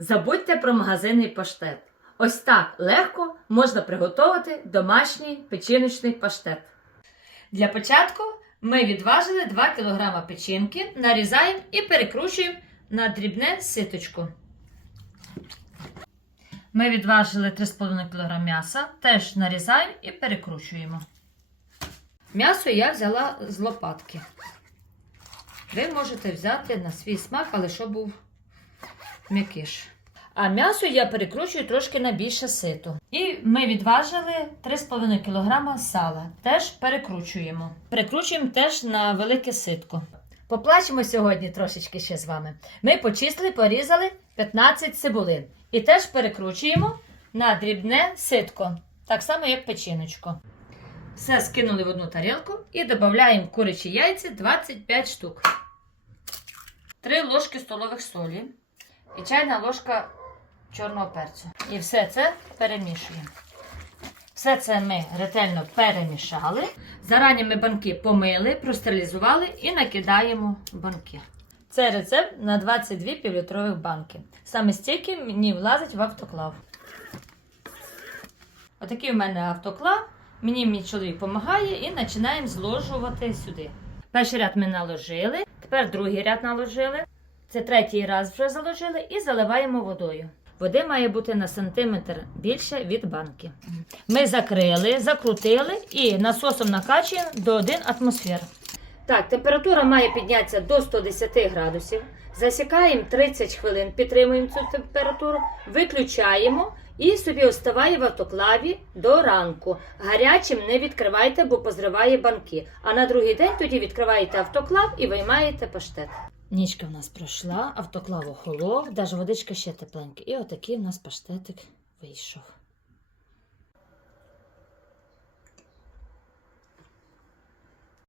Забудьте про магазинний паштет. Ось так легко можна приготувати домашній печіночний паштет. Для початку ми відважили 2 кг печінки, нарізаємо і перекручуємо на дрібне ситочку. Ми відважили 3,5 кг м'яса, теж нарізаємо і перекручуємо. М'ясо я взяла з лопатки. Ви можете взяти на свій смак, але щоб був м'якиш. А м'ясо я перекручую трошки на більше сито. І ми відважили 3,5 кг сала. Теж перекручуємо. Перекручуємо теж на велике ситко. Поплачемо сьогодні трошечки ще з вами. Ми почистили, порізали 15 цибулин. І теж перекручуємо на дрібне ситко, так само як печіночку. Все скинули в одну тарілку і додаємо курячі яйця 25 штук. 3 ложки столових солі і чайна ложка чорного перцю. І все це перемішуємо. Все це ми ретельно перемішали. Зарані ми банки помили, простерилізували і накидаємо банки. Це рецепт на 22 півлітрових банки. Саме стільки мені влазить в автоклав. Отакий в мене автоклав. Мені мій чоловік допомагає і починаємо зложувати сюди. Перший ряд ми наложили, тепер другий ряд наложили. Це третій раз вже заложили і заливаємо водою. Води має бути на сантиметр більше від банки. Ми закрили, закрутили і насосом накачуємо до 1 атмосфер. Так, температура має піднятися до 110 градусів. Засікаємо 30 хвилин, підтримуємо цю температуру, виключаємо і собі оставає в автоклаві до ранку. Гарячим не відкривайте, бо позриває банки. А на другий день тоді відкриваєте автоклав і виймаєте паштет. Нічка в нас пройшла, автоклав охолов, навіть водичка ще тепленька. І отакий в нас паштетик вийшов.